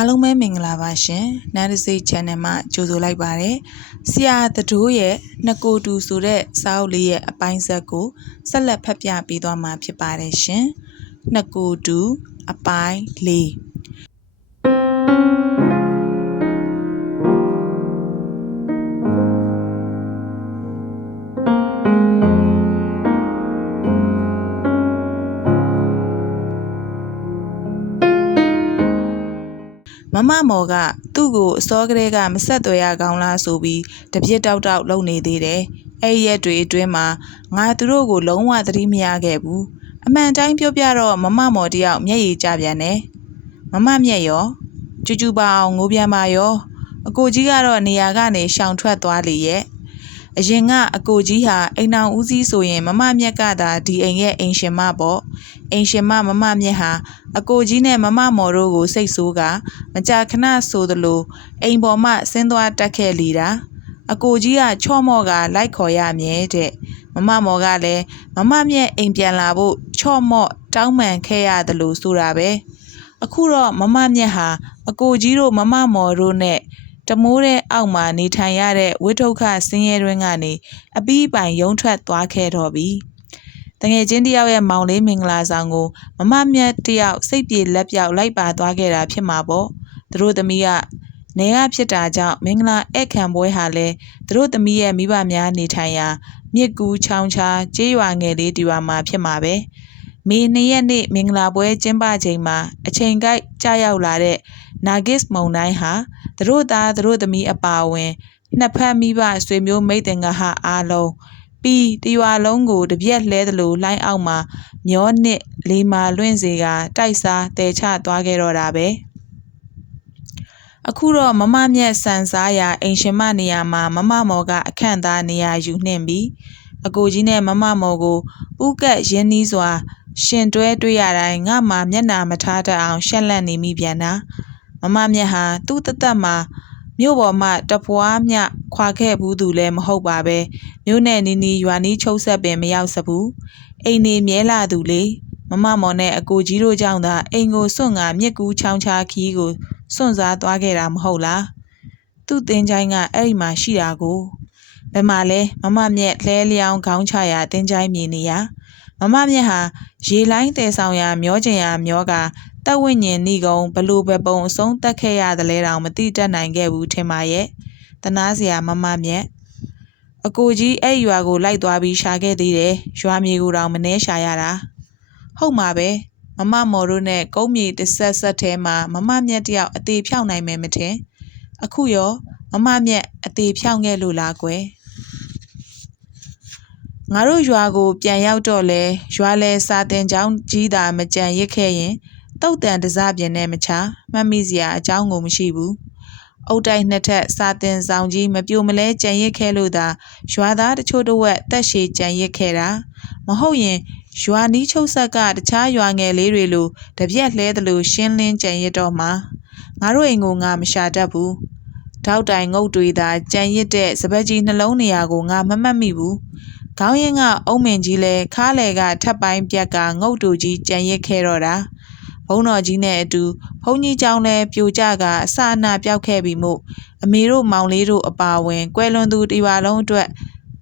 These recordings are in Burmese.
အားလုံးပဲမင်္ဂလာပါရှင်နန်းတစိတ် channel မှာကြိုဆိုလိုက်ပါတယ်ဆရာတတိုးရဲ့နှစ်ကိုတူဆိုတဲ့စာအုပ်လေးရဲ့အပိုင်းဆက်ကိုဆက်လက်ဖတ်ပြပေးသွားမှာဖြစ်ပါတယ်ရှင်နှစ်ကိုတူအပိုင်းလေး မမမော်ကသူ့ကိုအစောကလေးကမဆက်သွယ်ရကောင်းလားဆိုပြီးတပြစ်တောက်တောက်လုံနေသေးတယ်အဲ့ဒီရက်တွေအတွင်းမှာငါသူတို့ကိုလုံးဝသတိမရခဲ့ဘူးအမှန်တိုင်းပြောပြတော့မမမော်တယောက်မျက်ရည်ကျပြန်တယ်မမမျက်ရောကျူကျူပါအောင်ငိုပြန်ပါရောအကိုကြီးကတော့နေရာကနေရှောင်ထွက်သွားလေရဲ့အရင်ကအကိုကြီးဟာအိမ်အောင်ဦးစီးဆိုရင်မမမြက်ကသာဒီအိမ်ရဲ့အိမ်ရှင်မပေါ့ အိမ်ရှင်မမမမြက်ဟာအကိုကြီးနဲ့မမမော်တို့ကိုစိတ်ဆိုးကမကြာခဏဆိုသလိုအိမ်ပေါ်မှဆင်းသွားတက်ခဲ့လီတာအကိုကြီးကချော့မော့ကလိုက်ခေါ်ရမြဲတဲ့မမမော်ကလည်းမမမြက်အိမ်ပြန်လာဖို့ချော့မော့တောင်းပန်ခဲ့ရတယ်လို့ဆိုတာပဲအခုတော့မမမြက်ဟာအကိုကြီးတို့မမမော်တို့နဲ့တမိုးတဲ့အောက်မှာနေထိုင်ရတဲ့ဝိထုခဆင်းရဲတွင်းကနေအပီးပိုင်ရုံထွက်သွားခဲ့တော့ပြီ တငယ်ချင်းတယောက်ရဲ့မောင်လေးမင်္ဂလာဆောင်ကိုမမမြတ်တယောက်စိတ်ပြေလက်ပြောက်လိုက်ပါသွားခဲ့တာဖြစ်မှာပေါ့သူတို့သမီးကနေကဖြစ်တာကြောင့်မင်္ဂလာဧည့်ခံပွဲဟာလဲသူတို့သမီးရဲ့မိဘများနေထိုင်ရာမြစ်ကူးချောင်းချာကျေးရွာငယ်လေးဒီရွာမှာဖြစ်မှာပဲမေနှစ်ရက်နေ့မင်္ဂလာပွဲကျင်းပချိန်မှာအချိန်ကိုက်ကြာရောက်လာတဲ့နာဂစ်မုံတိုင်းဟာသူတို့သားသူတို့သမီးအပါအဝင်နှစ်ဖက်မိဘဆွေမျိုးမိတ်တင်ကဟာအားလုံး ပြီးတရွာလုံးကိုတပြက်လှဲသလိုလှိုင်းအောက်မှာမျောနစ်လေးမာလွင့်စေကတိုက်စားတဲချသွားခဲ့တော့တာပဲအခုတော့မမမြက်ဆန်စားရာအိမ်ရှင်မနေရာမှာမမမော်ကအခန့်သားနေရာယူနှင့်ပြီးအကိုကြီးနဲ့မမမော်ကိုဥကက်ရင်းနှီးစွာ ရှင်တွဲတွေ့ရတိုင်းငါမှမျက်နာမထားတတ်အောင်ရှက်လန့်နေမိပြန်တာမမမြက်ဟာသူ့တသက်မှာ မြို့ပေါ်မှတပွားမြခွာခဲ့ဘူးသူလည်းမဟုတ်ပါပဲမြို့နဲ့နီနီရွာနီးချုပ်ဆက်ပင်မရောက်စဘူးအိမ်နေမြဲလာသူလေမမမော်နဲ့အကိုကြီးတို့ကြောင့်သာအိမ်ကိုစွန့်ငါမြက်ကူးချောင်းချာခီးကိုစွန့်စားသွားခဲ့တာမဟုတ်လားသူ့တင်ချိုင်းကအဲ့ဒီမှာရှိတာကိုဘယ်မှာလဲမမမြက်လှဲလျောင်းခေါင်းချရာတင်ချိုင်းမြင်နေရမမမြက်ဟာရေလိုင်းတဲဆောင်ရာမျောကျင်ရာမျောက တက်ဝိညာဉ်ဏိကုံဘလို့ပဲပုံအဆုံးတက်ခဲ့ရတယ်လဲတောင်မတိတက်နိုင်ခဲ့ဘူးထင်ပါရဲ့တနာစရာမမမြက်အကိုကြီးအဲ့ရွာကိုလိုက်သွားပြီးရှာခဲ့သေးတယ်ရွာမြေကိုတောင်မနှဲရှာရတာဟုတ်မှာပဲမမမော်တို့နဲ့ကုန်းမြေတဆက်ဆက်ထဲမှာမမမြက်တယောက်အသေးဖြောင်းနိုင်မယ်မထင်အခုရောမမမြက်အသေးဖြောင်းခဲ့လို့လားကွယ်ငါတို့ရွာကိုပြန်ရောက်တော့လဲရွာလဲစာတင်ကျောင်းကြီးတာမကြံရစ်ခဲ့ရင် တုတ်တန်တစားပြင်းနဲ့မချမှတ်မိစရာအကြောင်းကိုမရှိဘူးအုတ်တိုက်နှစ်ထပ်စာတင်ဆောင်ကြီးမပြိုမလဲကြံရစ်ခဲ့လို့သာရွာသားတချို့တဝက်တက်ရှည်ကြံရစ်ခဲ့တာမဟုတ်ရင်ရွာနီးချုပ်ဆက်ကတခြားရွာငယ်လေးတွေလိုတပြက်လှဲသလိုရှင်းလင်းကြံရစ်တော့မှာငါတို့အိမ်ကိုငါမရှာတတ်ဘူးထောက်တိုင်ငုတ်တွေသာကြံရစ်တဲ့စပက်ကြီးနှလုံးနေရာကိုငါမမှတ်မိဘူးခေါင်းရင်းကအုံးမင်ကြီးလဲခါးလေကထပ်ပိုင်းပြက်ကငုတ်တူကြီးကြံရစ်ခဲ့တော့တာ ဘုံတော်ကြီးနဲ့အတူဘုံကြီးကျောင်းလဲပြိုကျကအစအနာပြောက်ခဲ့ပြီမို့အမေတို့မောင်လေးတို့အပါဝင်ကွဲလွန်သူတပါလုံးအတွက်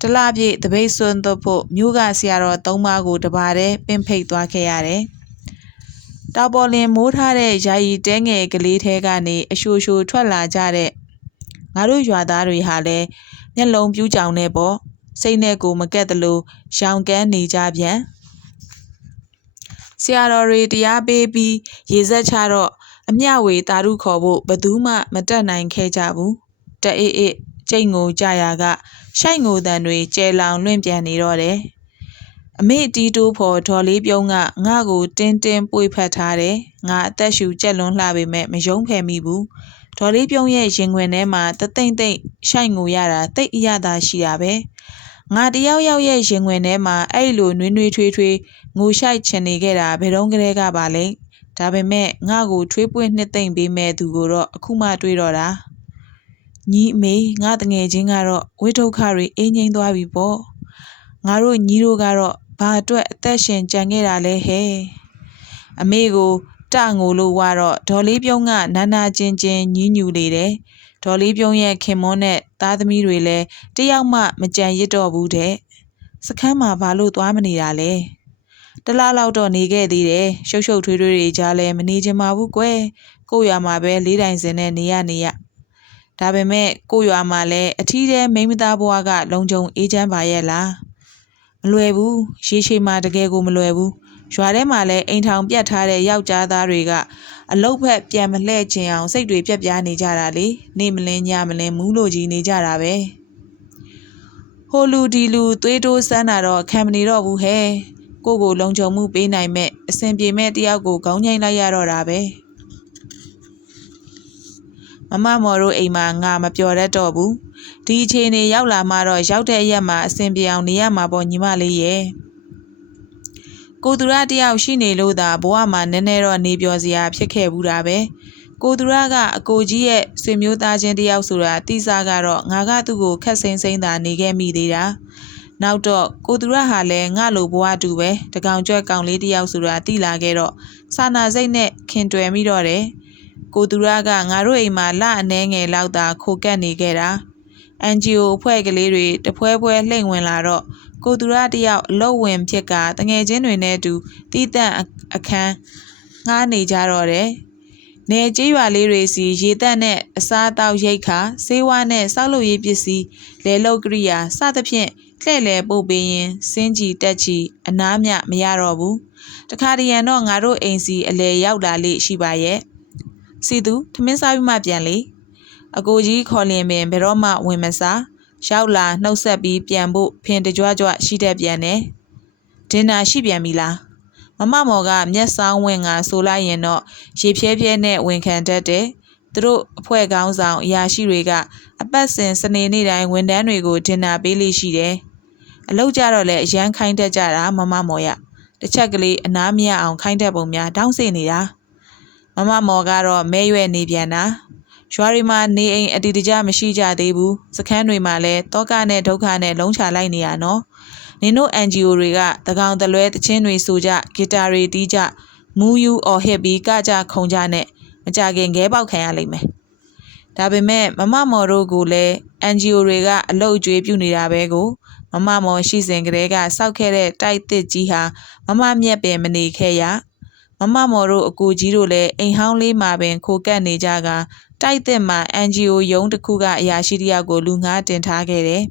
တလပြည့်တပိတ်စွန်းသွတ်ဖို့မြို့ကဆရာတော်သုံးပါးကိုတပါးတည်းပင့်ဖိတ်သွားခဲ့ရတယ်။တောက်ပေါ်လင်မိုးထားတဲ့ယာယီတဲငယ်ကလေးထဲကနေအရှိုရှိုထွက်လာကြတဲ့ငါတို့ရွာသားတွေဟာလည်းမျက်လုံးပြူးကြောင်နေပေါ့စိတ်နဲ့ကိုမကက်တလို့ရောင်ကန်းနေကြပြန် ဆရာတော်တွေတရားပေးပြီးရေဆက်ချတော့အမျှဝေတာရုခေါ်ဖို့ဘသူမှမတက်နိုင်ခဲ့ကြဘူးတအေးအေးကျိတ်ငိုကြရာကရှိုက်ငိုတန်တွေကျဲလောင်လွင့်ပြန်နေတော့တယ်အမေတီးတိုးဖော်ဒေါ်လေးပြုံးကငါ့ကိုတင်းတင်းပွေဖက်ထားတယ်ငါအသက်ရှူကြက်လွန်းလှပေမဲ့မယုံဖယ်မိဘူးဒေါ်လေးပြုံးရဲ့ရင်ခွင်ထဲမှာတသိမ့်သိမ့်ရှိုက်ငိုရတာတိတ်အရသာရှိတာပဲ ငါတယောက်ယောက်ရဲ့ရင်ခွင်ထဲမှာအဲ့လိုနွေးနွေးထွေးထွေးငိုရှိုက်ချင်နေခဲ့တာဘယ်တော့ကလေးကပါလဲဒါပေမဲ့ငါ့ကိုထွေးပွင့်နှစ်သိမ့်ပေးမဲ့သူကိုတော့အခုမှတွေးတော့တာညီအမေငါတငယ်ချင်းကတော့ဝိဒုက္ခတွေအင်းငိမ့်သွားပြီပေါ့ငါတို့ညီတို့ကတော့ဘာအတွက်အသက်ရှင်ကြံခဲ့တာလဲဟဲ့အမေကိုတတငိုလို့ဝါတော့ဒေါ်လေးပြုံးကနာနာကျင်ကျင်ညည်းညူလေတယ် ဒေါ်လေးပြုံးရဲ့ခင်မွန်းနဲ့သားသမီးတွေလည်းတယောက်မှမကြံရစ်တော့ဘူးတဲ့စခန်းမှာဘာလို့သွားမနေတာလဲတလားလောက်တော့နေခဲ့သေးတယ်ရှုပ်ရှုပ်ထွေးထွေးတွေကြားလဲမနေချင်ပါဘူးကွယ်ကို့ရွာမှာပဲလေးတိုင်စင်နဲ့နေရနေရဒါပေမဲ့ကို့ရွာမှာလည်းအထီးတဲ့မိန်းမသားဘွားကလုံခြုံအေးချမ်းပါရဲ့လားမလွယ်ဘူးရေရှည်မှာတကယ်ကိုမလွယ်ဘူး ရွာထဲမှာလည်းအိမ်ထောင်ပြတ်ထားတဲ့ယောက်ျားသားတွေကအလုတ်ဖက်ပြန်မလှဲ့ချင်အောင်စိတ်တွေပြက်ပြားနေကြတာလေနေမလင်းညမလင်းမူးလို့ကြီးနေကြတာပဲဟိုလူဒီလူသွေးတိုးစမ်းတာတော့ခံမနေတော့ဘူးဟဲ့ကိုကိုလုံခြုံမှုပေးနိုင်မဲ့အစဉ်ပြေမဲ့တယောက်ကိုခေါင်းငိမ့်လိုက်ရတော့တာပဲမမမော်တို့အိမ်မှာငါမပြောတတ်တော့ဘူးဒီအချိန်နေရောက်လာမှတော့ရောက်တဲ့အရက်မှာအစဉ်ပြေအောင်နေရမှာပေါ့ညီမလေးရဲ့ ကိုသူရတယောက်ရှိနေလို့သာဘဝမှာနည်းနည်းတော့နေပြောစရာဖြစ်ခဲ့ဘူးတာပဲကိုသူရကအကိုကြီးရဲ့ဆွေမျိုးသားချင်းတယောက်ဆိုတာတိစားကတော့ငါကသူ့ကိုခက်စိမ့်စိမ့်သာနေခဲ့မိသေးတာနောက်တော့ကိုသူရဟာလည်းငါလိုဘဝတူပဲတကောင်ကျွဲကောင်လေးတယောက်ဆိုတာတိလာခဲ့တော့စာနာစိတ်နဲ့ခင်တွယ်မိတော့တယ်ကိုသူရကငါတို့အိမ်မှာလအနှဲငယ်လောက်သာခိုကက်နေခဲ့တာ NGO အဖွဲ့ကလေးတွေတပွဲပွဲလှိမ့်ဝင်လာတော့ ကိုသူရတယောက်အလုတ်ဝင်ဖြစ်ကတငယ်ချင်းတွေနဲ့အတူတီးတန့်အခန်းငှားနေကြတော့တယ်။နေကြေးရွာလေးတွေစီရေတက်နဲ့အစားအသောက်ရိတ်ခါဆေးဝါးနဲ့စောက်လုပ်ရေးပစ္စည်းလဲလုတ်ကရိယာစသဖြင့်လှဲ့လဲပို့ပေးရင်စင်းကြီးတက်ချီအနားမြမရတော့ဘူး။တခါတရံတော့ငါတို့အိမ်စီအလဲရောက်လာလေရှိပါရဲ့။စီသူထမင်းစားပြီးမှပြန်လေ။အကိုကြီးခေါ်လင်ပင်ဘယ်တော့မှဝင်မစား။ ရောက်လာနှုတ်ဆက်ပြီးပြန်ဖို့ဖင်တကြွကြွရှိတတ်ပြန်တယ်။ဒင်နာရှိပြန်ပြီလား။မမမော်ကမျက်စောင်းဝင်ကဆိုလိုက်ရင်တော့ရေဖြဲဖြဲနဲ့ဝင်ခံတတ်တယ်။သူတို့အဖွဲ့ကောင်းဆောင်အရာရှိတွေကအပတ်စဉ်စနေနေ့တိုင်းဝန်တန်းတွေကိုဒင်နာပေးလိရှိတယ်။အလုပ်ကြတော့လည်းအရန်ခိုင်းတတ်ကြတာမမမော်ရ။တစ်ချက်ကလေးအနားမရအောင်ခိုင်းတတ်ပုံများတောင်းစိနေတာ။မမမော်ကတော့မဲရွက်နေပြန်တာ။ ရွာတွေမှာနေအိမ်အတီတကျမရှိကြသေးဘူးစခန်းတွေမှာလည်းတောကနဲ့ဒုက္ခနဲ့လုံးချလိုက်နေရနော်နင်တို့ NGO တွေကတကောင်တလွဲတချင်းတွေဆိုကြဂီတာတွေတီးကြမူယူအော်ဟစ်ပြီးကကြခုံကြနဲ့မကြခင်ငဲပေါက်ခံရလိမ့်မယ်ဒါပေမဲ့မမမော်တို့ကလည်း NGO တွေကအလုတ်ကျွေးပြုနေတာပဲကိုမမမော်ရှိစဉ်ကတည်းကစောက်ခဲ့တဲ့တိုက်သစ်ကြီးဟာမမမြက်ပင်မနေခဲ့ရမမမော်တို့အကူကြီးတို့လည်းအိမ်ဟောင်းလေးမှာပင်ခိုကပ်နေကြက တိုက်သစ်မှာ NGO ရုံးတစ်ခုကအရာရှိတစ်ယောက်ကို လူငှားတင်ထားခဲ့တယ်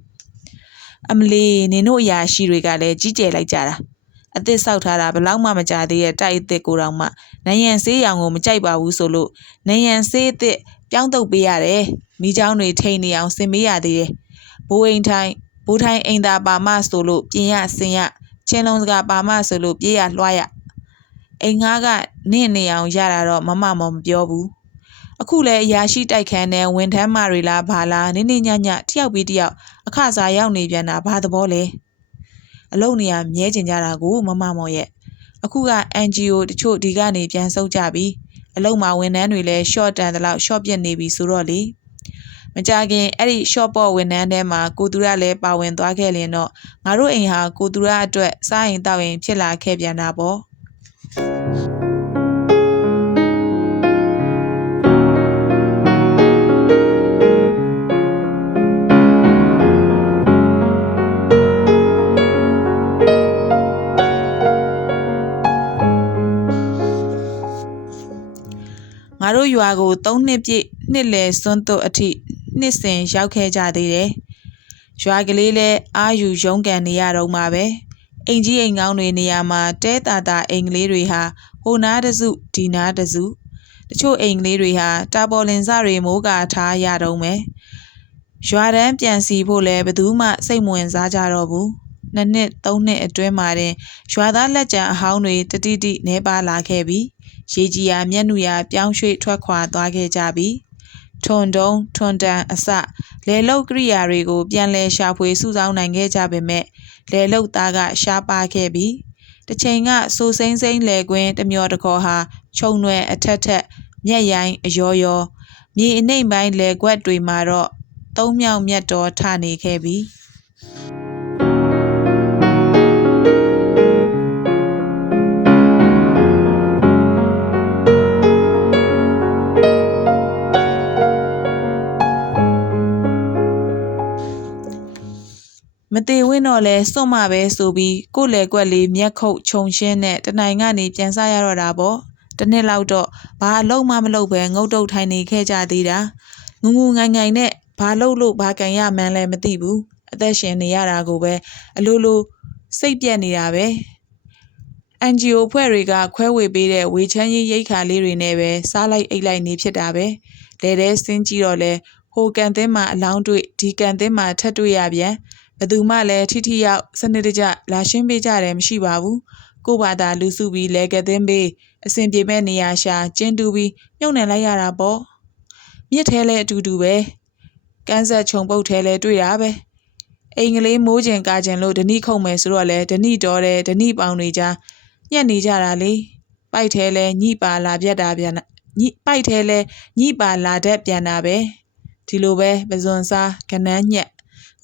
။အမလေး နင်တို့အရာရှိတွေကလည်း ကြီးကျယ်လိုက်ကြတာ။အသစ်ဆောက်ထားတာ ဘယ်လောက်မှ မကြာသေးတဲ့ တိုက်အသစ်ကိုတောင်မှ နံရံဆေးရောင်ကို မကြိုက်ပါဘူးဆိုလို့ နံရံဆေးအသစ် ပြောင်းသုတ်ပေးရတယ်။မီးချောင်းတွေ ထိန်နေအောင် ဆင်ပေးရသေးတယ်။ဘိုးထိုင်အိမ်သာပါမှဆိုလို့ ပြင်ရဆင်ရ၊ခြင်လုံးတကာပါမှဆိုလို့ ပြေးရလွှားရ။အိမ်ငှားခ နင့်နေအောင်ရတာတော့ မမမော်မပြောဘူး အခုလဲအရာရှိတိုက်ခန်းနဲ့ဝန်ထမ်းမတွေလားဘာလားနင်းနေညညတယောက်ပြီးတယောက်အခစားရောက်နေပြန်တာဘာသဘောလဲအလုံနေရမြဲကျင်ကြတာကိုမမမော်ရဲ့အခုက NGO တချို့ဒီကနေပြန်ဆုတ်ကြပြီအလုံမှာဝန်ထမ်းတွေလည်း short တန်တလောက် short ပြက်နေပြီဆိုတော့လေမကြခင်အဲ့ဒီ short ပေါ့ဝန်ထမ်းထဲမှာကိုသူရလည်းပါဝင်သွားခဲ့ရင်တော့ငါတို့အိမ်ဟာကိုသူရအတွက်စားရင်တောက်ရင်ဖြစ်လာခဲ့ပြန်တာပေါ့ ငါတို့ရွာကို၃နှစ်ပြည့်နှစ်လယ်စွန်းသွတ်အထိနှစ်စဉ်ရောက်ခဲ့ကြသေးတယ်။ရွာကလေးလည်းအာယူရုံးကန်နေရတော့မှာပဲ။အိမ်ကြီးအိမ်ကောင်းတွေနေရာမှာတဲတာတာအိမ်ကလေးတွေဟာဟိုနားတစုဒီနားတစုတချို့အိမ်ကလေးတွေဟာတာပေါ်လင်စတွေမိုးကာထားရတော့မယ်။ရွာတန်းပြန်စီဖို့လည်းဘသူမှစိတ်မဝင်စားကြတော့ဘူး။နှစ်နှစ်သုံးနှစ်အတွင်းမှာတင်ရွာသားလက်ကျန်အဟောင်းတွေတတိတိနေပါလာခဲ့ပြီ။ ရေကြီးရာမျက်နှာရာပြောင်းရွှေ့ထွက်ခွာသွားခဲ့ကြပြီထွန်တုံးထွန်တန်အစလေလုတ်ကရိယာတွေကိုပြန်လဲရှာဖွေစုဆောင်းနိုင်ခဲ့ကြပေမဲ့လေလုတ်သားကရှားပါခဲ့ပြီးတစ်ချိန်ကစိုးစိမ့်စိမ့်လေကွင်းတမျောတခေါ်ဟာခြုံနွယ်အထက်ထက်မျက်ရိုင်းအယောယောမြေအနှိမ်ပိုင်းလေကွက်တွေမှာတော့သုံးမြောက်မြတ်တော်ထနေခဲ့ပြီ သေးဝင်းတော့လဲစွန့်မပဲဆိုပြီးကိုယ့်လေကွက်လေးမျက်ခုတ်ခြုံရှင်းနဲ့တနိုင်ကနေပြန်စားရတော့တာပေါ့တစ်နှစ်လောက်တော့ဘာအလုံးမမလုပ်ပဲငုတ်တုတ်ထိုင်နေခဲ့ကြသေးတာငူငူငိုင်ငိုင်နဲ့ဘာလုပ်လို့ဘာကန်ရမှန်းလဲမသိဘူးအသက်ရှင်နေရတာကိုပဲအလိုလိုစိတ်ပြက်နေတာပဲ NGO ဖွဲ့တွေကခွဲဝေပေးတဲ့ဝေချမ်းရေးရိတ်ခါလေးတွေနဲ့ပဲစားလိုက်အိတ်လိုက်နေဖြစ်တာပဲလဲတဲ့စင်းကြည့်တော့လဲဟိုကန်သင်းမှာအလောင်းတွေ့ဒီကန်သင်းမှာထပ်တွေ့ရပြန် ဘယ်သူမှလည်းထိထိရောက်စနစ်တကျလာရှင်းပေးကြတယ်မရှိပါဘူးကို့ဘာသာလူစုပြီးလဲကသင်းပေးအစဉ်ပြေမဲ့နေရာရှာကျင်းတူပြီးညှုံနှံလိုက်ရတာပေါ့မြစ်ထဲလဲအတူတူပဲကန်းဆက်ခြုံပုတ်ထဲလဲတွေ့တာပဲအိမ်ကလေးမိုးကျင်ကာကျင်လို့ဓနိခုံမယ်ဆိုတော့လဲဓနိတော်တယ်ဓနိပေါင်တွေကြားညက်နေကြတာလေပိုက်ထဲလဲညိပါလာပြတ်တာပြန်ညိပိုက်ထဲလဲညိပါလာတတ်ပြန်တာပဲဒီလိုပဲပဇွန်စားကနန်းညက်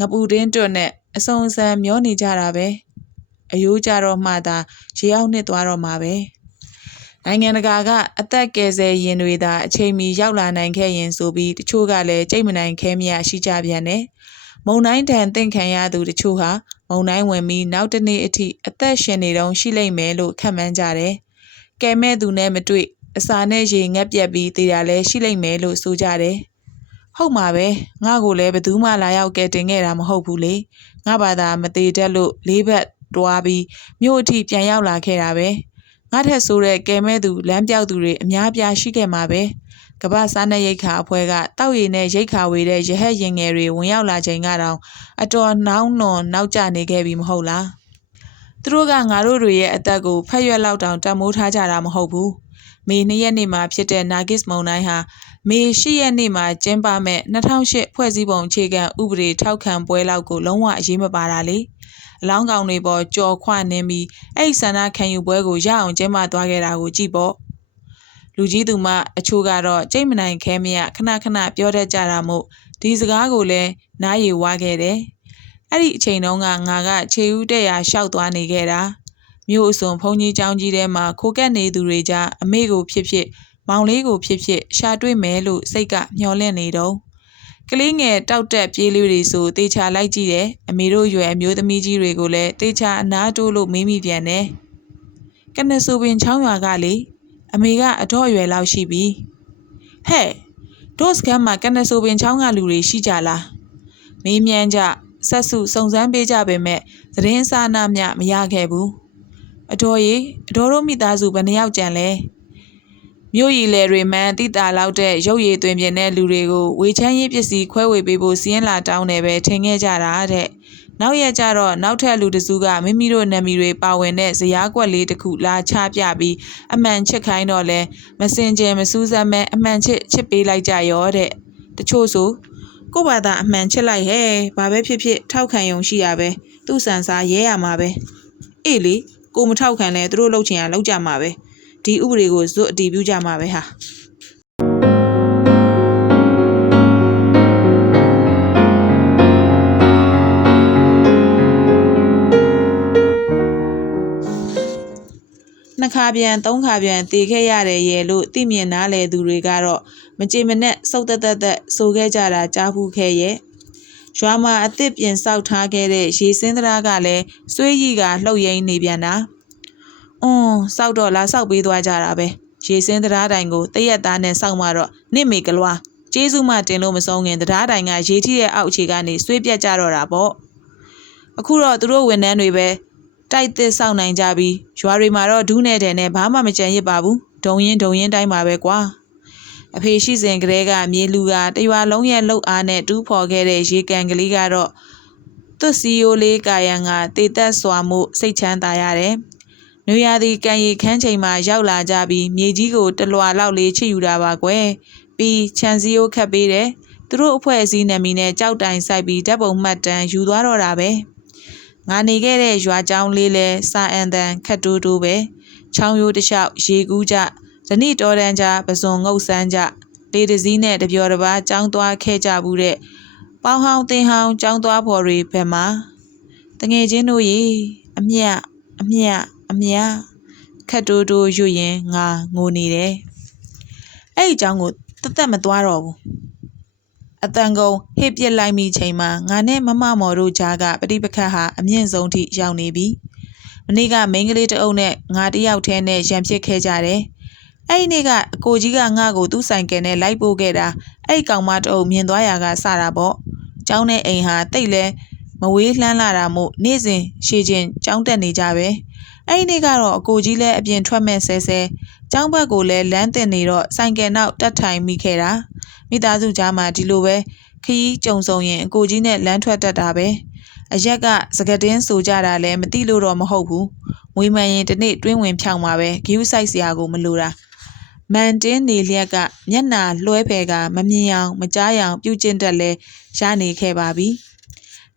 ငပူတင်းတွတ်နဲ့အစုံစံမျောနေကြတာပဲအယိုးကြတော့မှသာရေအောင်နှစ်သွားတော့မှာပဲနိုင်ငံတကာကအသက်ကယ်ဆယ်ရင်တွေသာအချိန်မီရောက်လာနိုင်ခဲ့ရင်ဆိုပြီးတချို့ကလည်းကြိတ်မနိုင်ခဲမြရှိကြပြန်တယ်မုံတိုင်းတန်တင့်ခံရသူတချို့ဟာမုံတိုင်းဝင်ပြီးနောက်တစ်နေ့အထိအသက်ရှင်နေတုန်းရှိလိမ့်မယ်လို့ခန့်မှန်းကြတယ်။ကဲမဲ့သူနဲ့မတွေ့အစာနဲ့ရေငက်ပြက်ပြီးတည်တာလည်းရှိလိမ့်မယ်လို့ဆိုကြတယ်။ ဟုတ်မှာပဲငါ့ကိုလည်းဘယ်သူမှလာရောက်ကဲတင်ခဲ့တာမဟုတ်ဘူးလေ။ငါဘာသာမသေးတတ်လို့လေးဘက်တွားပြီးမြို့အထိပြန်ရောက်လာခဲ့တာပဲ။ငါထက်ဆိုတဲ့ကဲမဲ့သူလမ်းပြောက်သူတွေအများပြားရှိခဲ့မှာပဲ။ကမ္ဘာစားနပ်ရိက္ခာအဖွဲ့ကတောက်ရည်နဲ့ရိက္ခာဝေတဲ့ရဟတ်ရင်ငယ်တွေဝင်ရောက်လာချိန်ကတော့အတော်နှောင်းနှွန်နောက်ကျနေခဲ့ပြီမဟုတ်လားသူတို့ကငါတို့တွေရဲ့အသက်ကိုဖက်ရွက်လောက်တောင်တတ်မိုးထားကြတာမဟုတ်ဘူးမေ၂ရက်နေ့မှာဖြစ်တဲ့နာဂစ်မုန်တိုင်းဟာ မေ၈ရက်နေ့မှာကျင်းပမဲ့2008ဖွဲ့စည်းပုံအခြေခံဥပဒေထောက်ခံပွဲလောက်ကိုလုံးဝအရေးမပါတာလေအလောင်းကောင်တွေပေါ်ကြော်ခွနှင်းပြီးအဲ့ဒီဆန္ဒခံယူပွဲကိုရအောင်ကျင်းပသွားခဲ့တာကိုကြည့်ပေါ့လူကြီးသူမအချို့ကတော့ကြိတ်မနိုင်ခဲမရခဏခဏပြောတတ်ကြတာမို့ဒီစကားကိုလည်းနားရည်ဝါခဲ့တယ်။အဲ့ဒီအချိန်တုန်းကငါကခြေဦးတက်ရာရှောက်သွားနေခဲ့တာ။မြို့အစုံဘုံကြီးကျောင်းကြီးထဲမှာခိုကက်နေသူတွေကြားအမေကိုဖြစ်ဖြစ် မောင်လေးကိုဖြစ်ဖြစ်ရှာတွေ့မယ်လို့စိတ်ကမျှော်လင့်နေတော့ကလေးငယ်တောက်တက်ပြေးလေးတွေဆိုတေချာလိုက်ကြည့်တယ်အမေတို့ရွယ်အမျိုးသမီးကြီးတွေကိုလည်းတေချာအနာတိုးလို့မေးမိပြန်တယ်ကနဆူပင်ချောင်းရွာကလေအမေကအတော့ရွယ်လောက်ရှိပြီဟဲ့ဒို့စကန်မှာကနဆိုပင်ချောင်းကလူတွေရှိကြလားမေးမြန်းကြဆက်စုစုံစမ်းပေးကြပေမဲ့သတင်းစာနာမျှမရခဲ့ဘူးအတော်ရီအတော်တို့မိသားစုဘယ်နှယောက်ကြံလဲ မြို့ရည်လေတွေမှန်တိတာလောက်တဲ့ရုပ်ရည်သွင်းပြတဲ့လူတွေကိုဝေချမ်းရေးပစ္စည်းခွဲဝေပေးဖို့စီးရင်လာတောင်းတယ်ပဲထင်ခဲ့ကြတာတဲ့နောက်ရက်ကျတော့နောက်ထပ်လူတစုကမိမိတို့နာမည်တွေပါဝင်တဲ့ဇရားကွက်လေးတစ်ခုလာချပြပြီးအမှန်ချစ်ခိုင်းတော့လဲမစင်ကြယ်မစူးစမ်းမဲအမှန်ချစ်ချစ်ပေးလိုက်ကြရောတဲ့တချို့ဆိုကို့ဘာသာအမှန်ချစ်လိုက်ဟဲ့ဘာပဲဖြစ်ဖြစ်ထောက်ခံယုံရှိရပဲသူ့ဆန်စားရဲရမှာပဲအေးလေကိုမထောက်ခံလဲသူတို့လှုပ်ချင်ရလှုပ်ကြမှာပဲ ဒီဥပဒေကိုဇွတ်အတီးပြုကြမှာပဲဟာနှစ်ခါပြန်သုံးခါပြန်တည်ခဲ့ရတယ်ရဲ့လို့သိမြင်နားလေသူတွေကတော့မကြည်မနဲ့စုတ်သက်သက်သက်ဆိုခဲ့ကြတာကြားဖူးခဲ့ရဲ့ရွာမှာအစ်စ်ပြင်ဆောက်ထားခဲ့တဲ့ရေစင်းတရားကလည်းစွေးကြီးကလှုပ်ရင်းနေပြန်တာ။ အွန်းစောက်တော့လာစောက်ပေးသွားကြတာပဲ။ရေစင်းတရားတိုင်ကိုတရက်သားနဲ့စောက်မှတော့နစ်မေကလွားကျေးဇူးမှတင်လို့မဆုံးခင်တရားတိုင်ကရေထီရဲ့အောက်အခြေကနေစွေးပြတ်ကြတော့တာပေါ့။အခုတော့သူတို့ဝန်ထမ်းတွေပဲတိုက်သစ်စောင့်နိုင်ကြပြီးရွာတွေမှာတော့ဒူးနဲ့တဲ့နဲ့ဘာမှမကြံရစ်ပါဘူး။ဒုံရင်ဒုံရင်တိုင်းပါပဲကွာ။အဖေရှိစဉ်ကလေးကမြေလူကတရွာလုံးရဲ့လှုပ်အားနဲ့တူးဖော်ခဲ့တဲ့ရေကန်ကလေးကတော့သူ့စီယိုလေးကာယံကတေသက်စွာမှုစိတ်ချမ်းသာရတယ်။ နွေရာသီကန်ရီခန်းချိန်မှာရောက်လာကြပြီးမြေကြီးကိုတလွာလောက်လေးချစ်ယူတာပါကွယ်။ပြီးခြံစည်းရိုးခတ်ပေးတယ်။သူတို့အဖွဲ့အစည်းနာမည်နဲ့ကြောက်တိုင်ဆိုင်ပြီးဓာတ်ပုံမှတ်တမ်းယူသွားတော့တာပဲ။ငါနေခဲ့တဲ့ရွာကျောင်းလေးလဲစာအန်တန်ခတ်တိုးတိုးပဲ။ချောင်းရိုးတစ်လျှောက်ရေကူးကြဇနိတော်တန်းကြပစုံငုတ်ဆန်းကြလေတစည်းနဲ့တပြော်တစ်ပါးចောင်းသွားခဲ့ကြဘူးတဲ့ပေါင်းဟောင်းတင်ဟောင်းចောင်းသွားဖော်တွေဘက်မှာတငယ်ချင်းတို့ရေအမြတ်အမြတ် အမြတ်ခတ်တိုးတိုးရွရင်ငါငိုနေတယ်အဲ့ဒီចောင်းကိုတသက်မသွားတော့ဘူးအတန်ကုန်ဟစ်ပစ်လိုက်မိချိန်မှာငါနဲ့မမမော်တို့ကြားကပဋိပက္ခဟာအမြင့်ဆုံးထိရောက်နေပြီမနေ့ကမိန်းကလေးတစ်အုပ်နဲ့ငါတစ်ယောက်တည်းနဲ့ရံဖြစ်ခဲ့ကြတယ်အဲ့ဒီနေ့ကအကိုကြီးကငါ့ကိုသူ့ဆိုင်ကယ်နဲ့လိုက်ပို့ခဲ့တာအဲ့ဒီကောင်မတအုပ်မြင်သွားရာကစတာပေါ့ကျောင်းနဲ့အိမ်ဟာတိတ်လဲမဝေးလှမ်းလာတာမို့နေ့စဉ်ရှေ့ချင်းကျောင်းတက်နေကြပဲ အဲ့ဒီနေ့ကတော့အကိုကြီးလည်းအပြင်ထွက်မဲ့ဆဲဆဲကျောင်းဘက်ကိုလည်းလမ်းတင်နေတော့ဆိုင်ကယ်နောက်တက်ထိုင်မိခဲ့တာမိသားစုကြားမှာဒီလိုပဲခရီးကြုံဆုံရင်အကိုကြီးနဲ့လမ်းထွက်တတ်တာပဲအရက်ကစကတင်းဆိုကြတာလည်းမသိလို့တော့မဟုတ်ဘူးမွေးမှန်ရင်ဒီနေ့တွင်းဝင်ဖြောင်းမှာပဲဂယူးဆိုင်စရာကိုမလိုတာမန်တင်းနေလျက်ကမျက်နာလွှဲဖယ်ကမမြင်အောင်မကြားအောင်ပြုတ်ကျင့်တတ်လဲရနေခဲ့ပါပြီ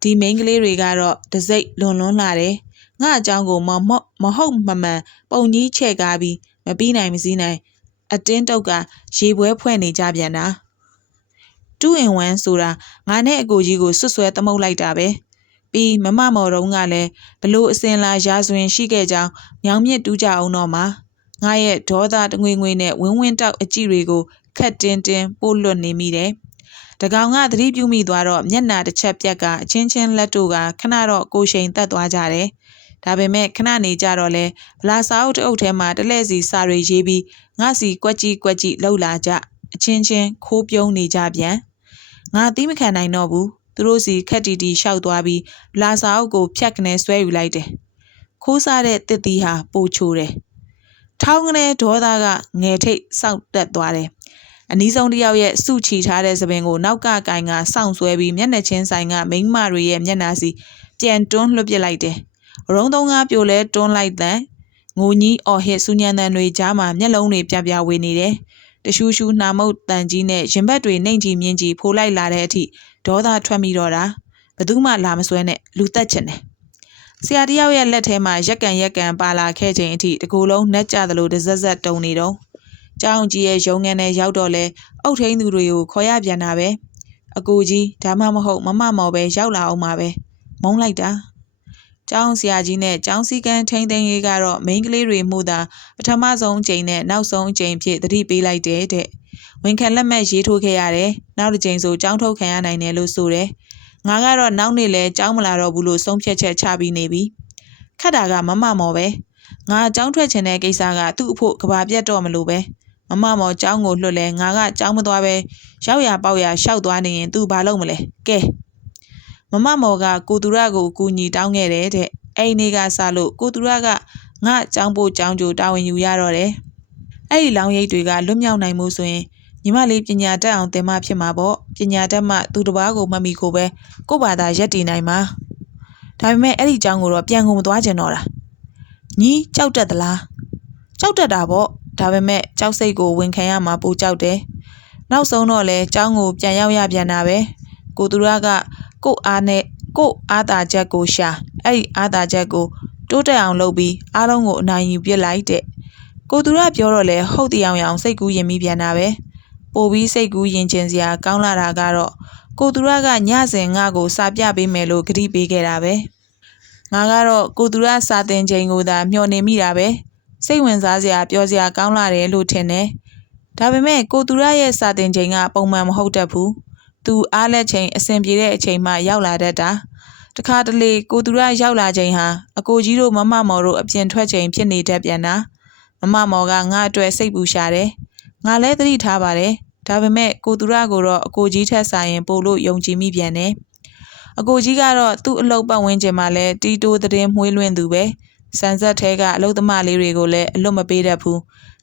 ဒီမိန်းကလေးတွေကတော့တစိမ့်လွန်လွန်းလာတယ် ငါအကြောင်းကိုမမမဟုတ်မမှန်ပုံကြီးချဲ့ကားပြီးမပြီးနိုင်မစည်းနိုင် အတင်းတုတ်ကရေပွဲဖွဲ့နေကြပြန်တာ2 in 1ဆိုတာငါနဲ့အကိုကြီးကိုဆွတ်ဆွဲသမုတ်လိုက်တာပဲပြီးမမမော်တုံးကလည်းဘလို့အစင်လာရာဇဝင်ရှိခဲ့ကြောင်းညောင်မြင့်တူးကြအောင်တော့မှာငါရဲ့ဒေါသတငွေငွေနဲ့ဝင်းဝင်းတောက်အကြည့်တွေကိုခက်တင်းတင်းပို့လွတ်နေမိတယ်တကောင်ကသတိပြုမိသွားတော့မျက်နာတစ်ချက်ပြက်ကအချင်းချင်းလက်တို့ကခဏတော့ကိုရှိန်တက်သွားကြတယ် ဒါပေမဲ့ခဏနေကြတော့လဲဗလာစာအုပ်တအုပ်ထဲမှာတလဲစီစာတွေရေးပြီးငါစီကွက်ကြီးကွက်ကြီးလှုပ်လာကြအချင်းချင်းခိုးပြုံးနေကြပြန်ငါသီးမခံနိုင်တော့ဘူးသူတို့စီခက်တီတီရှောက်သွားပြီးဗလာစာအုပ်ကိုဖြတ်ကနေဆွဲယူလိုက်တယ်ခိုးစားတဲ့တစ်သီးဟာပိုချိုတယ်ထောင်းကနေဒေါသကငယ်ထိတ်စောင့်တက်သွားတယ်အနီးဆုံးတစ်ယောက်ရဲ့စုချီထားတဲ့သပင်ကိုနောက်ကကင်ကစောင့်ဆွဲပြီးမျက်နှာချင်းဆိုင်ကမိန်းမတွေရဲ့မျက်နှာစီပြန်တွန်းလွှတ်ပစ်လိုက်တယ် ရုံးသုံးကားပြိုလဲတွန်းလိုက်တဲ့ငိုကြီးအော်ဟစ်စူညံတန်တွေကြားမှာမျက်လုံးတွေပြပြဝေနေတယ်တရှူးရှူးနှာမုတ်တန်ကြီးနဲ့ရင်ဘတ်တွေနှိမ်ကြည့်မြင်းကြီးဖိုးလိုက်လာတဲ့အထိဒေါသထွက်မိတော့တာဘသူမှလာမစွဲနဲ့လူတက်ချင်တယ်ဆရာတယောက်ရဲ့လက်ထဲမှာရက်ကန်ရက်ကန်ပါလာခဲ့ချိန်အထိတကူလုံးနှက်ကြသလိုတဇက်ဇက်တုံနေတော့ကျောင်းကြီးရဲ့ရုံငန်းနဲ့ရောက်တော့လဲအုတ်ထင်းသူတွေကိုခေါ်ရပြန်တာပဲအကူကြီးဒါမှမဟုတ်မမမော်ပဲရောက်လာအောင်ပါပဲမုန်းလိုက်တာ ကျောင်းဆရာကြီးနဲ့ကျောင်းစည်းကမ်းထိန်းသိမ်းရေးကတော့မိန်းကလေးတွေမှုသာပထမဆုံးအကြိမ်နဲ့နောက်ဆုံးအကြိမ်ဖြစ်သတိပေးလိုက်တဲ့တဲ့ဝန်ခံလက်မှတ်ရေးထိုးခဲ့ရတယ်နောက်တစ်ကြိမ်ဆိုကျောင်းထုတ်ခံရနိုင်တယ်လို့ဆိုတယ်ငါကတော့နောက်နေ့လဲကျောင်းမလာတော့ဘူးလို့ဆုံးဖြတ်ချက်ချပြီးနေပြီခတ်တာကမမမော်ပဲငါကျောင်းထွက်ချင်တဲ့ကိစ္စကသူ့အဖို့ကဘာပြတ်တော့မလို့ပဲမမမော်ကျောင်းကိုလွတ်လဲငါကကျောင်းမသွားပဲရောက်ရပေါက်ရရှောက်သွားနေရင် तू ဘာလုပ်မလဲကဲ မမမော်ကကိုသူရကိုကူညီတောင်းခဲ့တယ်တဲ့အဲ့ဒီနေ့ကစလို့ကိုသူရကငါကျောင်းပို့ကျောင်းကြိုတာဝန်ယူရတော့တယ်အဲ့ဒီလောင်ရိပ်တွေကလွတ်မြောက်နိုင်မှုဆိုရင်ညီမလေးပညာတတ်အောင်သင်မှဖြစ်မှာပေါ့ပညာတတ်မှသူတစ်ပါးကိုမှတ်မိကိုပဲကို့ဘာသာရက်တည်နိုင်မှာဒါပေမဲ့အဲ့ဒီကျောင်းကိုတော့ပြန်ကုန်မသွားကျင်တော့တာညီကြောက်တတ်သလားကြောက်တတ်တာပေါ့ဒါပေမဲ့ကြောက်စိတ်ကိုဝန်ခံရမှာပိုကြောက်တယ်နောက်ဆုံးတော့လဲကျောင်းကိုပြန်ရောက်ရပြန်တာပဲကိုသူရက ကို့အားနဲ့ကို့အားသာချက်ကိုရှာအဲ့ဒီအားသာချက်ကိုတိုးတက်အောင်လုပ်ပြီးအားလုံးကိုအနိုင်ယူပစ်လိုက်တဲ့ကိုသူရပြောတော့လဲဟုတ်တရားအောင်စိတ်ကူးရင်မိပြန်တာပဲပိုပြီးစိတ်ကူးရင်ကျင်စရာကောင်းလာတာကတော့ကိုသူရကညစဉ်ငါ့ကိုစာပြပေးမယ်လို့ကတိပေးခဲ့တာပဲငါကတော့ကိုသူရစာတင်ချိန်ကိုသာမျှော်နေမိတာပဲစိတ်ဝင်စားစရာပြောစရာကောင်းလာတယ်လို့ထင်တယ်ဒါပေမဲ့ကိုသူရရဲ့စာတင်ချိန်ကပုံမှန်မဟုတ်တတ်ဘူး သူအားလက်ချိန်အဆင်ပြေတဲ့အချိန်မှရောက်လာတတ်တာတခါတလေကိုသူရရောက်လာချိန်ဟာအကိုကြီးတို့မမမော်တို့အပြင်ထွက်ချိန်ဖြစ်နေတတ်ပြန်တာမမမော်ကငါ့အတွက်စိတ်ပူရှာတယ်ငါလည်းသတိထားပါတယ်ဒါပေမဲ့ကိုသူရကိုတော့အကိုကြီးထက်ဆိုင်ရင်ပို့လို့ယုံကြည်မိပြန်တယ်အကိုကြီးကတော့သူ့အလုပ်ပတ်ဝန်းကျင်မှာလဲတီတိုသတင်းမွှေးလွှင့်သူပဲဆန်ဆက်ထဲကအလုပ်သမားလေးတွေကိုလည်းအလွတ်မပေးတတ်ဘူး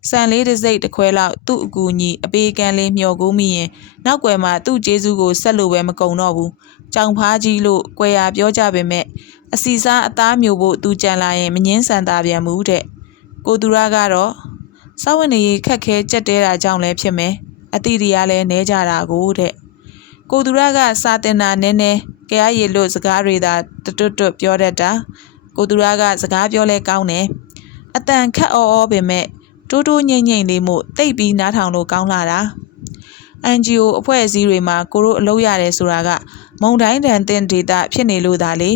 ဆန်လေးတစ်စိတ်တစ်ခွဲလောက်သူ့အကူညီအပေးကမ်းလေးမျှော်ကိုမိရင်နောက်ွယ်မှာသူ့ကျေးဇူးကိုဆက်လို့ပဲမကုံတော့ဘူးကြောင်ဖားကြီးလို့ကြွယ်ရပြောကြပေမဲ့အစီစားအသားမျိုးဖို့သူကြံလာရင်မငင်းဆန်တာပြန်မှုတဲ့ကိုသူရကတော့စောဝင်နေခက်ခဲကြက်တဲတာကြောင့်လည်းဖြစ်မယ်အတိတရားလည်းနဲကြတာကိုတဲ့ကိုသူရကစာတင်တာနည်းနည်းကြရရည်လို့စကားတွေသာတွတ်တွတ်ပြောတတ်တာကိုသူရကစကားပြောလဲကောင်းတယ်အတန်ခက်အော်အော်ပင်မဲ့ တိုးတိုးငိမ့်ငိမ့်လေးမို့တိတ်ပြီးနားထောင်လို့ကောင်းလာတာ NGO အဖွဲ့အစည်းတွေမှာကိုတို့အလုပ်ရတယ်ဆိုတာက မုံတိုင်းတန်တင်ဒေတာဖြစ်နေလို့ဒါလေ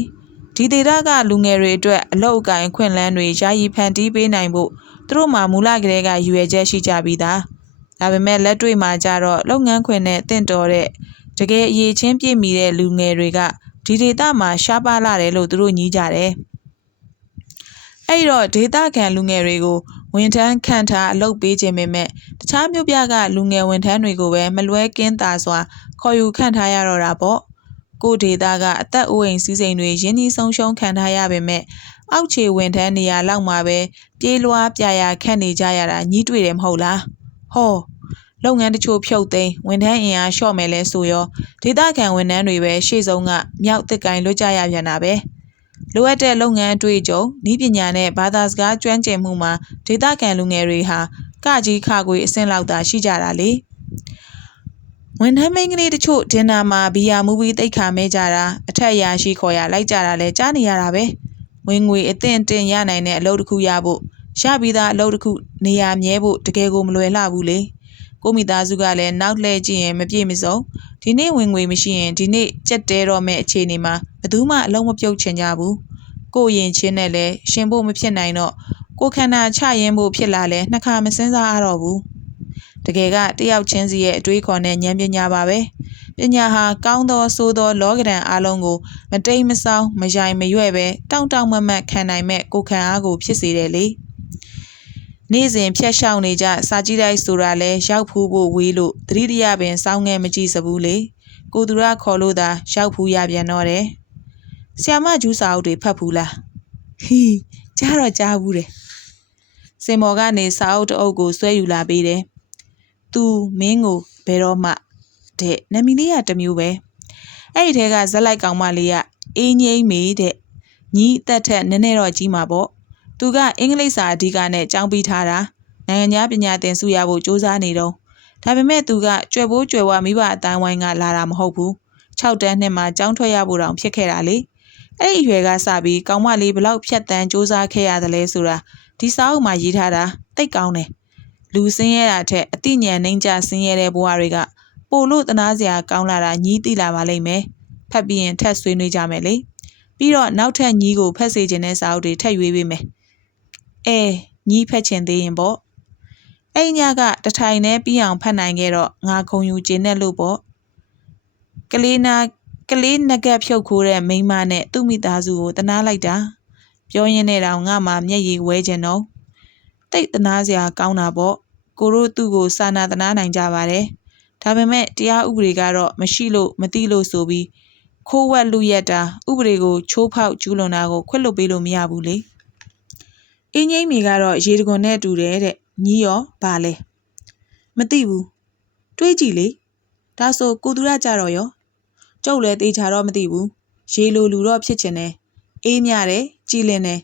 ဒီဒေတာကလူငယ်တွေအတွက်အလုပ်အကင်ခွင့်လန်းတွေယာယီဖန်တီးပေးနိုင်ဖို့သူတို့မှမူလကတည်းကရည်ရွယ်ချက်ရှိကြပြီးသားဒါပေမဲ့လက်တွေ့မှာကြတော့လုပ်ငန်းခွင်နဲ့တင့်တော်တဲ့တကယ်အရေးချင်းပြည့်မီတဲ့လူငယ်တွေကဒီဒေသမှာရှားပါလာတယ်လို့သူတို့ညည်းကြတယ်အဲ့တော့ဒေသခံလူငယ်တွေကို ဝန်ထမ်းခန့်ထားအလုပ်ပေးခြင်းပေမဲ့တခြားမြို့ပြကလူငယ်ဝန်ထမ်းတွေကိုပဲမလွဲကင်းတာစွာ ခေါ်ယူခန့်ထားရတော့တာပေါ့ကိုဒေတာကအသက်အိုးအိမ်စည်းစိမ်တွေရင်းနှီးဆုံးရှုံးခံထားရပေမဲ့အောက်ခြေဝန်ထမ်းနေရာလောက်မှာပဲပြေးလွှားပြရာခန့်နေကြရတာညှိတွေ့တယ်မဟုတ်လားဟောလုပ်ငန်းတချို့ဖြုတ်သိမ်းဝန်ထမ်းအင်အားလျှော့မယ်လဲဆိုရောဒေသခံဝန်ထမ်းတွေပဲရှေ့ဆုံးကမြောက်တစ်ကိုင်းလွတ်ကြရပြန်တာပဲ လိုအပ်တဲ့လုပ်ငန်းအတွေ့အကြုံဤပညာနဲ့ဘာသာစကားကျွမ်းကျင်မှုမှာဒေသခံလူငယ်တွေဟာကကြီးခခွေအဆင့်လောက်သာရှိကြတာလေဝန်ထမ်းမင်းကလေးတချို့ဒင်နာမှာဘီယာမူပြီးတိတ်ခါမဲကြတာအထက်အရာရှိခေါ်ရလိုက်ကြတာလဲကြားနေရတာပဲဝင်ငွေအသင့်အတင်ရနိုင်တဲ့အလုပ်တစ်ခုရဖို့ရပြီးသားအလုပ်တစ်ခုနေရာမြဲဖို့တကယ်ကိုမလွယ်လှဘူးလေ ကိုမိသားစုကလည်းနောက်လှည့်ကြည့်ရင်မပြည့်မစုံဒီနေ့ဝင်ငွေမရှိရင်ဒီနေ့ကြက်တဲတော့မဲ့အခြေအနေမှာဘယ်သူမှအလုံးမပြုတ်ချင်ကြဘူးကိုရင်ချင်းနဲ့လည်းရှင်ဖို့မဖြစ်နိုင်တော့ကိုခန္ဓာချရင်ဖို့ဖြစ်လာလဲနှစ်ခါမစင်းစားရတော့ဘူးတကယ်ကတယောက်ချင်းစီရဲ့အတွေးခေါ်နဲ့ဉာဏ်ပညာပါပဲပညာဟာကောင်းသောဆိုးသောလောကဒဏ်အလုံးကိုမတိမ်မဆောင်းမယိုင်မရွဲ့ပဲတောင့်တောင့်မတ်မတ်ခံနိုင်မဲ့ကိုခံအားကိုဖြစ်စေတယ်လေ နေ့စဉ်ဖြတ်လျှောက်နေကြစာကြည့်တိုက်ဆိုတာလဲရောက်ဖူးဖို့ဝေးလို့သတိတရပင်စောင်းငယ်မကြည့်စဘူးလေကိုသူရခေါ်လို့သာရောက်ဖူးရပြန်တော့တယ်ဆီယမကျူးစာအုပ်တွေဖတ်ဖူးလားဟီးကြားတော့ကြားဘူးတယ်စင်မော်ကနေစာအုပ်တအုပ်ကိုဆွဲယူလာပေးတယ်သူမင်းကိုဘယ်တော့မှတဲ့နမီလေးကတစ်မျိုးပဲအဲ့ဒီထဲကဇက်လိုက်ကောင်မလေးကအေးငိမ့်မေတဲ့ညီအသက်ထက်နည်းနည်းတော့ကြီးမှာပေါ့ သူကအင်္ဂလိပ်စာအဓိကနဲ့ကျောင်းပြီးထားတာနိုင်ငံခြားပညာသင်စုရဖို့စူးစမ်းနေတော့ဒါပေမဲ့သူကကြွယ်ဘိုးကြွယ်ဝမိဘအတိုင်းဝိုင်းကလာတာမဟုတ်ဘူး6တန်းနှစ်မှာကျောင်းထွက်ရဖို့တောင်ဖြစ်ခဲ့တာလေအဲ့ဒီအရွယ်ကစပြီးကောင်မလေးဘလောက်ဖြတ်တန်းစူးစမ်းခဲ့ရတယ်လဲဆိုတာဒီစာအုပ်မှာရေးထားတာတိတ်ကောင်းတယ်လူစင်းရတာထက်အတိညာနှိမ့်ချစင်းရတဲ့ဘဝတွေကပိုလို့တနာစရာကောင်းလာတာညီးတိလာပါလိမ့်မယ်ဖတ်ပြီးရင်ထပ်ဆွေးနွေးကြမယ်လေပြီးတော့နောက်ထပ်ညီးကိုဖတ်စေခြင်းတဲ့စာအုပ်တွေထပ်ရွေးပေးမယ် အဲညီးဖက်ချင်သေးရင်ပေါ့အဲ့ညကတထိုင်နဲ့ပြီးအောင်ဖတ်နိုင်ခဲ့တော့ငါခုံယူခြင်းနဲ့လို့ပေါ့ကလေးနာကလေးနဂတ်ဖြုတ်ခိုးတဲ့မိန်းမနဲ့သူ့မိသားစုကိုတနာလိုက်တာပြောရင်းနဲ့တောင်ငါမှမျက်ရည်ဝဲခြင်းတော့တိတ်တနာစရာကောင်းတာပေါ့ကိုတို့သူ့ကိုစာနာတနာနိုင်ကြပါတယ်ဒါပေမဲ့တရားဥပဒေကတော့မရှိလို့မသိလို့ဆိုပြီးခိုးဝက်လူရက်တာဥပဒေကိုချိုးဖောက်ကျူးလွန်တာကိုခွင့်လွတ်ပေးလို့မရဘူးလေ အင်းငိမ့်မီကတော့ရေတခွန်နဲ့တူတယ်တဲ့ညီရောဘာလဲမသိဘူးတွေးကြည့်လေဒါဆိုကိုသူရကြတော့ရောကျုပ်လည်းတေချာတော့မသိဘူးရေလိုလူတော့ဖြစ်ချင်တယ်အေးမြတယ်ကြည်လင်တယ်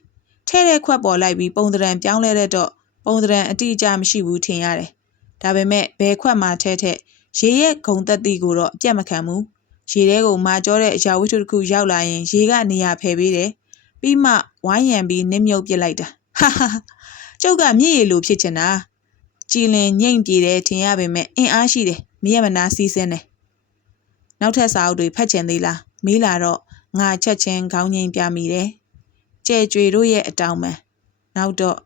ထဲတဲ့ခွက်ပေါ်လိုက်ပြီးပုံသဏ္ဍာန်ပြောင်းလဲတဲ့တော့ပုံသဏ္ဍာန်အတိအကျမရှိဘူးထင်ရတယ်ဒါပေမဲ့ဘယ်ခွက်မှထဲထက်ရေရဲ့ဂုံတက်တီကိုတော့အပြတ်မခံဘူးရေထဲကိုမာကြောတဲ့အရာဝတ္ထုတစ်ခုရောက်လာရင်ရေကနေရာဖယ်ပေးတယ်ပြီးမှဝိုင်းရံပြီးနစ်မြုပ်ပစ်လိုက်တာဟာဟာ ကျုပ်ကမြည်ရည်လိုဖြစ်ချင်တာကြည်လင်ညိမ့်ပြေတယ်ထင်ရပေမဲ့အင်အားရှိတယ်မရမနာစီးစင်းတယ်နောက်ထပ်စာအုပ်တွေဖတ်ချင်သေးလားမေးလာတော့ငါချက်ချင်းခေါင်းငိမ့်ပြမိတယ်ကြဲကြွေတို့ရဲ့အတောင်ပံနောက်တော့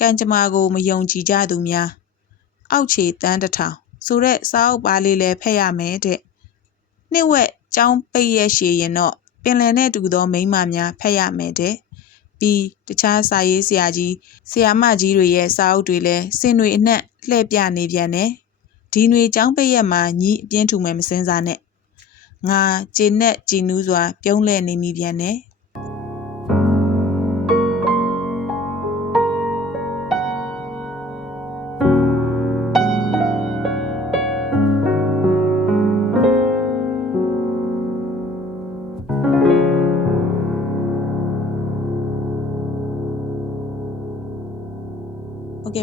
ကံကြမ္မာကိုမယုံကြည်ကြသူများအောက်ခြေတန်းတထောင်ဆိုတဲ့စာအုပ်ပါလေးလည်းဖတ်ရမယ်တဲ့နှစ်ဝက်ကျောင်းပိတ်ရက်ရှည်ရင်တော့ပင်လယ်နဲ့တူသောမိန်းမများဖတ်ရမယ်တဲ့ ပြီးတခြားစာရေးဆရာကြီးဆရာမကြီးတွေရဲ့စာအုပ်တွေလည်းစင်တွေအနှံ့လှည့်ပြနေပြန်တယ်ဒီຫນွေကျောင်းပိတ်ရက်မှာညီအပြင်းထူမယ်မစင်းစားနဲ့ငါဂျင်းနဲ့ဂျင်းနူးစွာပြုံးလဲနေမိပြန်တယ်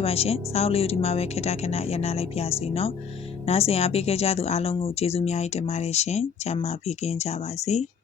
ဟုတ်ကဲ့ပါရှင်စာအုပ်လေးကိုဒီမှာပဲခေတ္တခဏရန်နာလိုက်ပြစီနော်နားဆင်အားပေးခဲ့ကြသူအားလုံးကိုကျေးဇူးများကြီးတင်ပါတယ်ရှင်ကျမ်းမာပေးကင်းကြပါစေ။